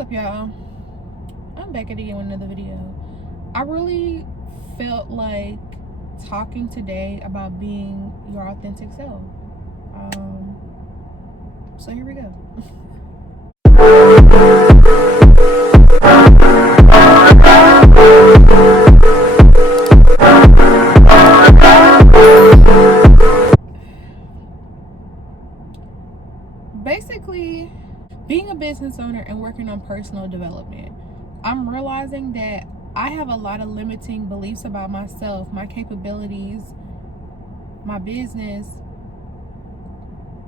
What's up, y'all? I'm back at it again with another video. I really felt like talking today about being your authentic self. So here we go. Basically, being a business owner and working on personal development, I'm realizing that I have a lot of limiting beliefs about myself, my capabilities, my business,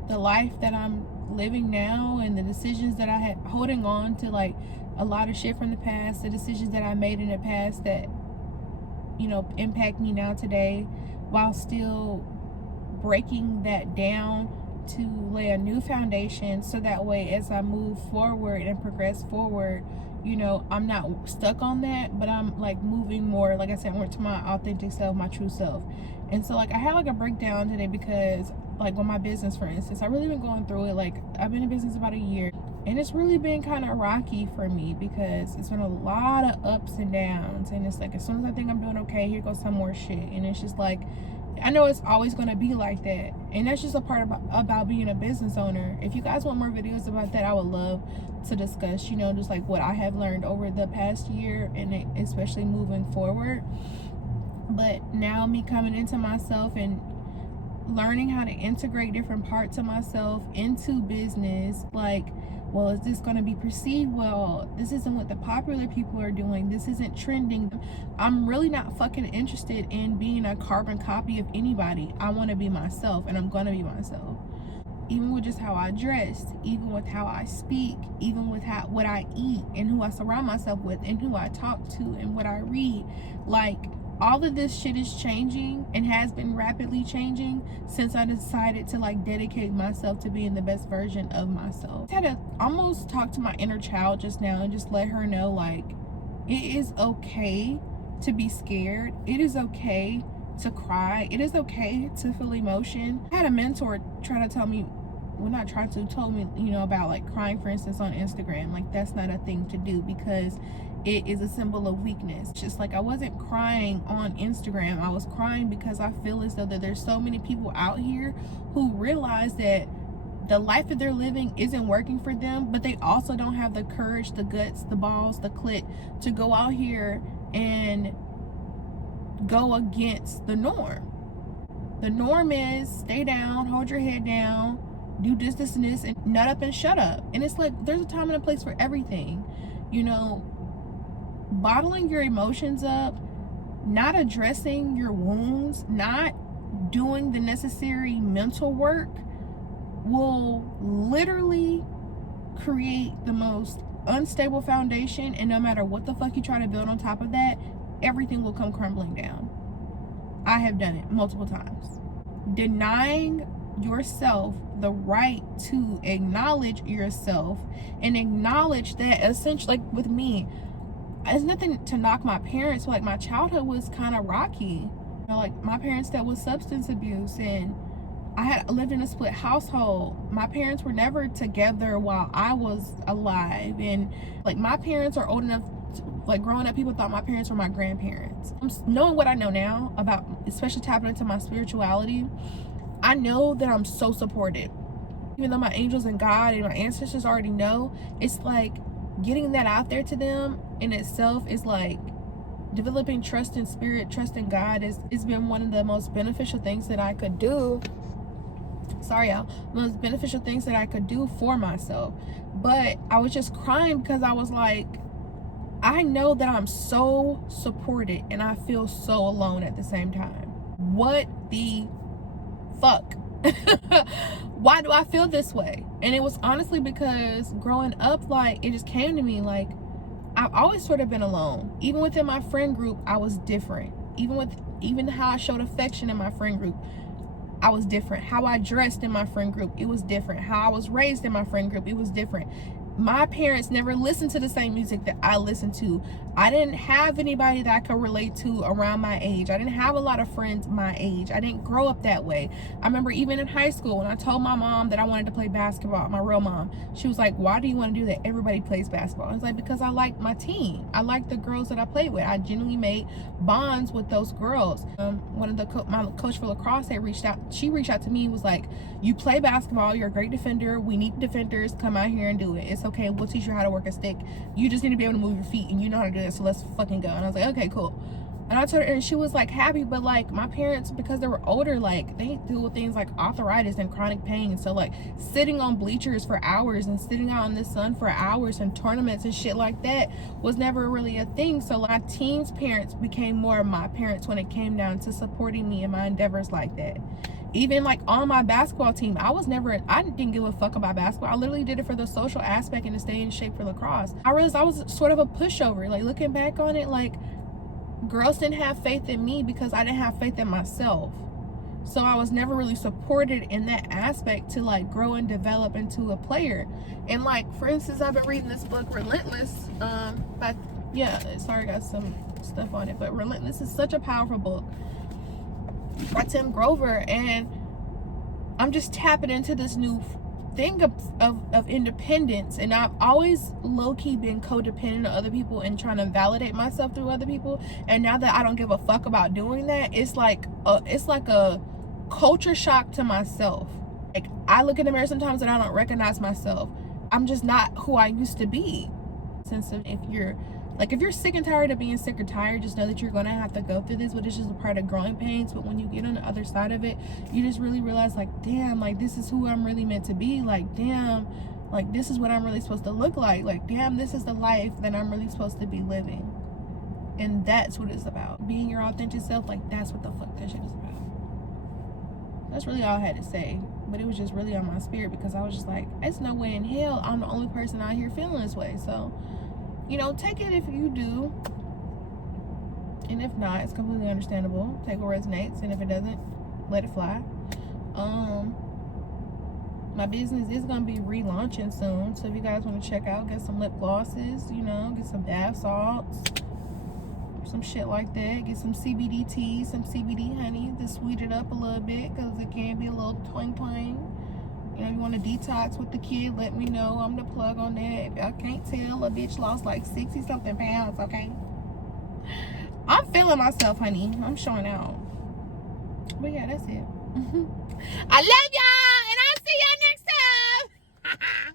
the life that I'm living now, and the decisions that I had, holding on to like a lot of shit from the past, the decisions that I made in the past that, you know, impact me now today, while still breaking that down to lay a new foundation, so that way as I move forward and progress forward, you know, I'm not stuck on that, but I'm like moving more, like I said, more to my authentic self, my true self. And so like I had like a breakdown today because like with my business, for instance, I really been going through it. Like I've been in business about a year, and it's really been kind of rocky for me because it's been a lot of ups and downs, and it's like as soon as I think I'm doing okay, here goes some more shit. And it's just like, I know it's always going to be like that, and that's just a part about being a business owner. If you guys want more videos about that, I would love to discuss, you know, just like what I have learned over the past year, and especially moving forward. But now me coming into myself and learning how to integrate different parts of myself into business, like, well, is this going to be perceived well? This isn't what the popular people are doing. This isn't trending. I'm really not fucking interested in being a carbon copy of anybody. I want to be myself, and I'm going to be myself. Even with just how I dress, even with how I speak, even with what I eat, and who I surround myself with, and who I talk to, and what I read. Like, all of this shit is changing and has been rapidly changing since I decided to like dedicate myself to being the best version of myself. I had to almost talk to my inner child just now and just let her know, like, it is okay to be scared. It is okay to cry. It is okay to feel emotion. I had a mentor try to tell me, well, not try to, told me, you know, about like crying, for instance, on Instagram. Like, that's not a thing to do because it is a symbol of weakness. Just like I wasn't crying on Instagram, I was crying because I feel as though that there's so many people out here who realize that the life that they're living isn't working for them, but they also don't have the courage, the guts, the balls, the clit to go out here and go against the norm. The norm is stay down, hold your head down, do this, this, and this, and nut up and shut up. And it's like, there's a time and a place for everything. You know, bottling your emotions up, not addressing your wounds, not doing the necessary mental work will literally create the most unstable foundation. And no matter what the fuck you try to build on top of that, everything will come crumbling down. I have done it multiple times. Denying yourself the right to acknowledge yourself and acknowledge that, essentially, like with me, it's nothing to knock my parents, but like my childhood was kind of rocky. You know, like my parents dealt with substance abuse, and I had lived in a split household. My parents were never together while I was alive, and like my parents are old enough like growing up, people thought my parents were my grandparents. Knowing what I know now about, especially tapping into my spirituality, I know that I'm so supported. Even though my angels and God and my ancestors already know, it's like getting that out there to them in itself is like developing trust in spirit, trust in God. It's been one of the most beneficial things that I could do. Sorry, y'all. Most beneficial things that I could do for myself. But I was just crying because I was like, I know that I'm so supported and I feel so alone at the same time. What the fuck? Why do I feel this way? And it was honestly because growing up, like, it just came to me, like, I've always sort of been alone. Even within my friend group, I was different. Even how I showed affection in my friend group, I was different. How I dressed in my friend group, it was different. How I was raised in my friend group, it was different. My parents never listened to the same music that I listened to. I didn't have anybody that I could relate to around my age. I didn't have a lot of friends my age. I didn't grow up that way. I remember even in high school when I told my mom that I wanted to play basketball, my real mom, she was like, why do you want to do that? Everybody plays basketball. I was like, because I like my team. I like the girls that I played with. I genuinely made bonds with those girls. One of the my coach for lacrosse had reached out. She reached out to me and was like, you play basketball. You're a great defender. We need defenders. Come out here and do it. It's okay. We'll teach you how to work a stick. You just need to be able to move your feet, and you know how to do it. So let's fucking go. And I was like, okay, cool. And I told her, and she was like happy, but like my parents, because they were older, like they deal with things like arthritis and chronic pain. So like sitting on bleachers for hours and sitting out in the sun for hours and tournaments and shit like that was never really a thing. So my teens parents became more of my parents when it came down to supporting me in my endeavors like that. Even like on my basketball team, I didn't give a fuck about basketball. I literally did it for the social aspect and to stay in shape for lacrosse. I realized I was sort of a pushover. Like looking back on it, like girls didn't have faith in me because I didn't have faith in myself. So I was never really supported in that aspect to like grow and develop into a player. And like, for instance, I've been reading this book, Relentless, by, yeah, sorry, I got some stuff on it, but Relentless is such a powerful book by Tim Grover, and I'm just tapping into this new thing of independence. And I've always low-key been codependent on other people and trying to validate myself through other people, and now that I don't give a fuck about doing that, it's like a culture shock to myself. Like I look in the mirror sometimes and I don't recognize myself. I'm just not who I used to be. Since if you're sick and tired of being sick or tired, just know that you're gonna have to go through this, but it's just a part of growing pains. But when you get on the other side of it, you just really realize, like, damn, like this is who I'm really meant to be. Like, damn, like this is what I'm really supposed to look like. Like, damn, this is the life that I'm really supposed to be living. And that's what it's about. Being your authentic self, like that's what the fuck that shit is about. That's really all I had to say. But it was just really on my spirit, because I was just like, it's no way in hell I'm the only person out here feeling this way. So, you know, take it if you do, and if not, it's completely understandable. Take what resonates, and if it doesn't, let it fly. My business is gonna be relaunching soon, so if you guys want to check out, get some lip glosses, you know, get some bath salts, some shit like that, get some CBD tea, some CBD honey to sweet it up a little bit, because it can be a little twang. You know, if you want to detox with the kid, let me know. I'm the plug on that. If I can't tell, a bitch lost like 60 something pounds, okay? I'm feeling myself, honey. I'm showing out. But yeah, that's it. I love y'all, and I'll see y'all next time.